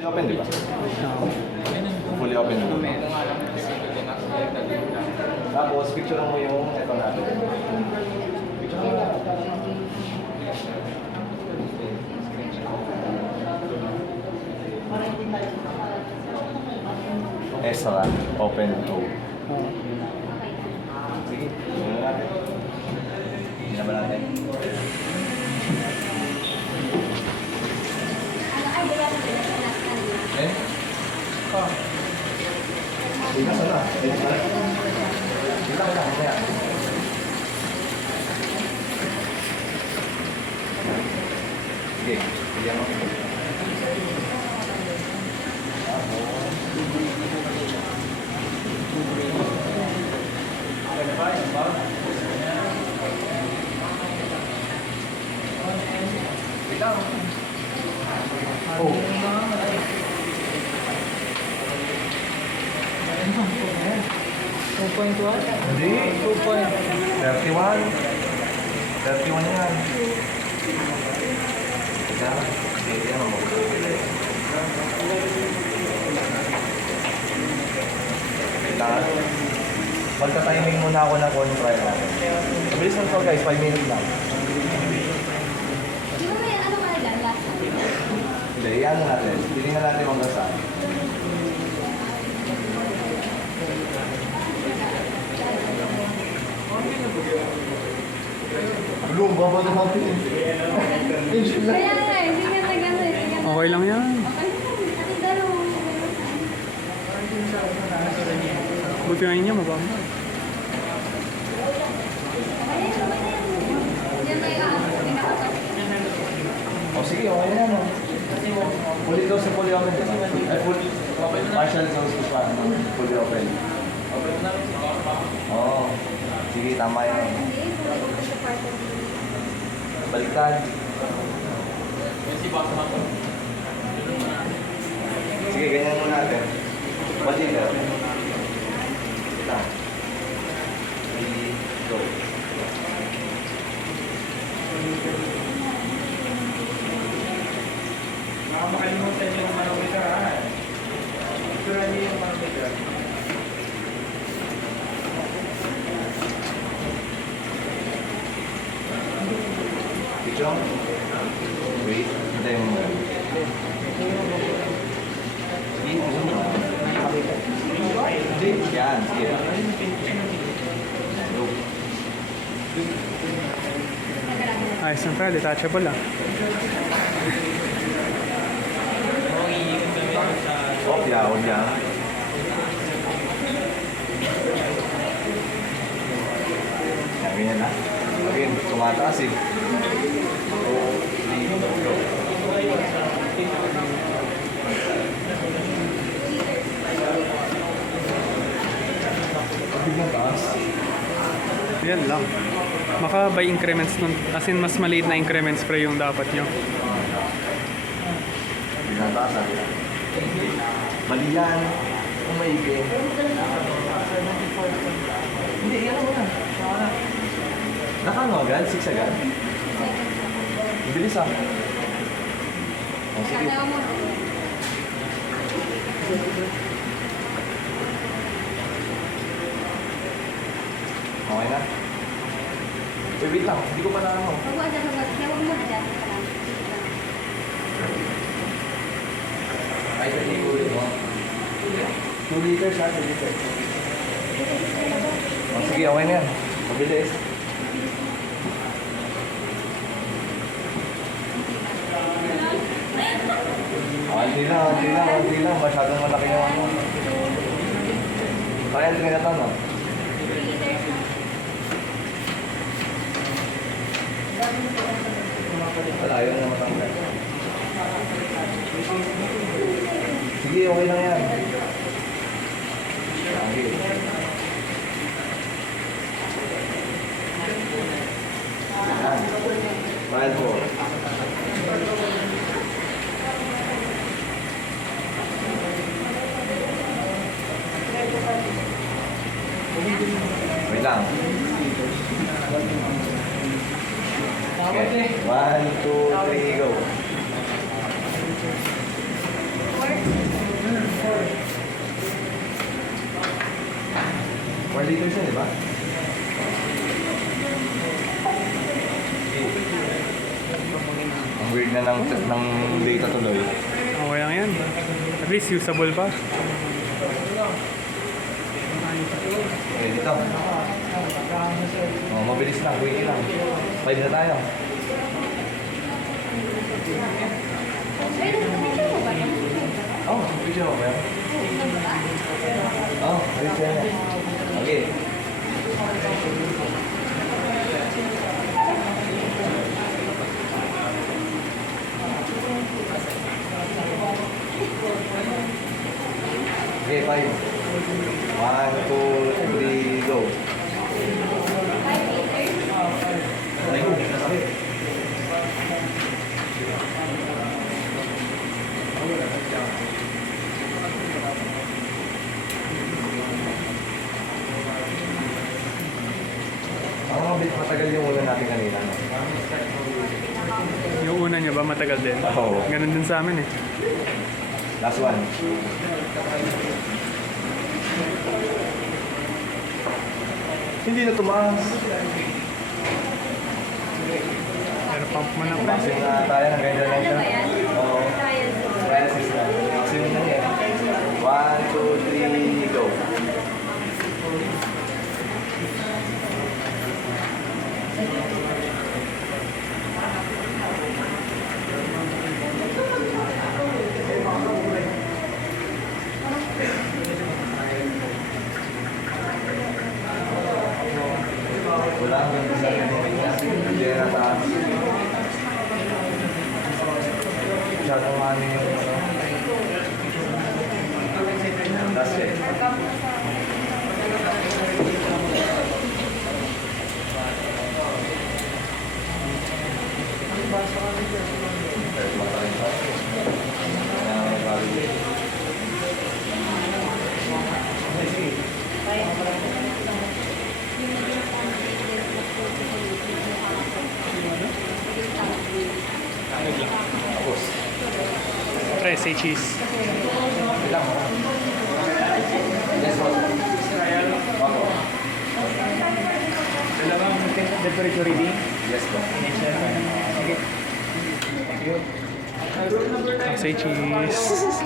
Fully open, di ba? Fully open. Tapos, picture mo yung ito natin. Picture mo na. Extra, open to. Sige, yun na natin. Hindi na ba natin? Eh? Hindi na sana. Hindi na. Hindi na lang. Kaya. Sige, bigyan mo. Oh. 2.1? Hindi. 31. 31 yan. Teka. Sige, ano mo? Kailangan. Magta-timing muna ako ng phone trial natin. Mabilis lang to guys, 5 minutes lang. Di ba may ano ka na last time? Hindi, iyan natin. Titingnan natin kung saan. Belum, baba na natin. Kaya nga eh, hindi nga nag-ano eh. Sige. Okay lang yan. Okay lang, ating dalawa. Buti nga niya, mababa. Ayan, okay na yan. Yan na yung ano, pinakatas. O sige, okay na yan. Fully dose sa fully open. Ay, fully partial dose ko pa. Fully open. Oo. Sige, tama yan. Hindi, puro ko siya part of the... Baliktad. Sige, ganyan muna natin. Balik ka. Ito. 3, go. Makakalimutan yung manometer ha. Tura niyo yung manometer. Picture. Wait, hintay mo muna. Sige, gusto mo. Hindi, yan. Sige. Go. Ayos lang pala, detachable ah. Oh, yeah, oh, yeah. Yan, ganyan na. Again, tumataas eh. 2, 3, go. Biglang taas. Yan lang. Maka by increments nun. As in, mas maliit na increments pre yung dapat nyo. Biglang taas ah. Mali yan. Kung maigi. Hindi, yan mo na. Nakano agad? 6 agad? Bilis ah. Oh, sige. Nakatawa mo. Okay na? Wait lang. Hindi ko pa na ano. Huwag mo adjust, huwag mo adjust ka lang. Ay, kasi ulit mo. 2 liters ha, 2 liters. Oh, sige, okay na yan. Mabilis. Hindi lang. Masyadong malaki yung ano. Kaya tingin na to, no? Wala, ayaw na matanggal. Sige, okay lang yan. Sige. Yan. Mile 4. Wait lang. Okay. 1, 2, 3, go. liters yun, di ba? Ang weird na ng data tuloy. Okay lang yan. At least usable pa. Okay, dito. Oh, mabilis lang, quick lang. 5 na tayo. Ay, nag-picture mo ba yan? Oh, video mo ba yan? Oh, ayos yan. Okay. Okay, 5. 1, 2, 3, go. Ang mabilis matagal yung una natin kanina. No? Yung una niya ba matagal din? Oo. Ganun din sa amin eh. Last one. Hindi na tumaas. Pero pump mo na pre. Maximum na tayo ng ganyan lang siya. Oo. Trial. Kaya 6 na. Maximum na yan. 1, 2, 3, go. Wala hanggang sa hindi na taas. Masyadong ano yung ano. That's it. Tapos, Pre, say cheese. ilang mo? Yes, boss. Opo. Dalawang temperature reading. Yes, boss. Yes, sir. Sige. Thank you. Say cheese.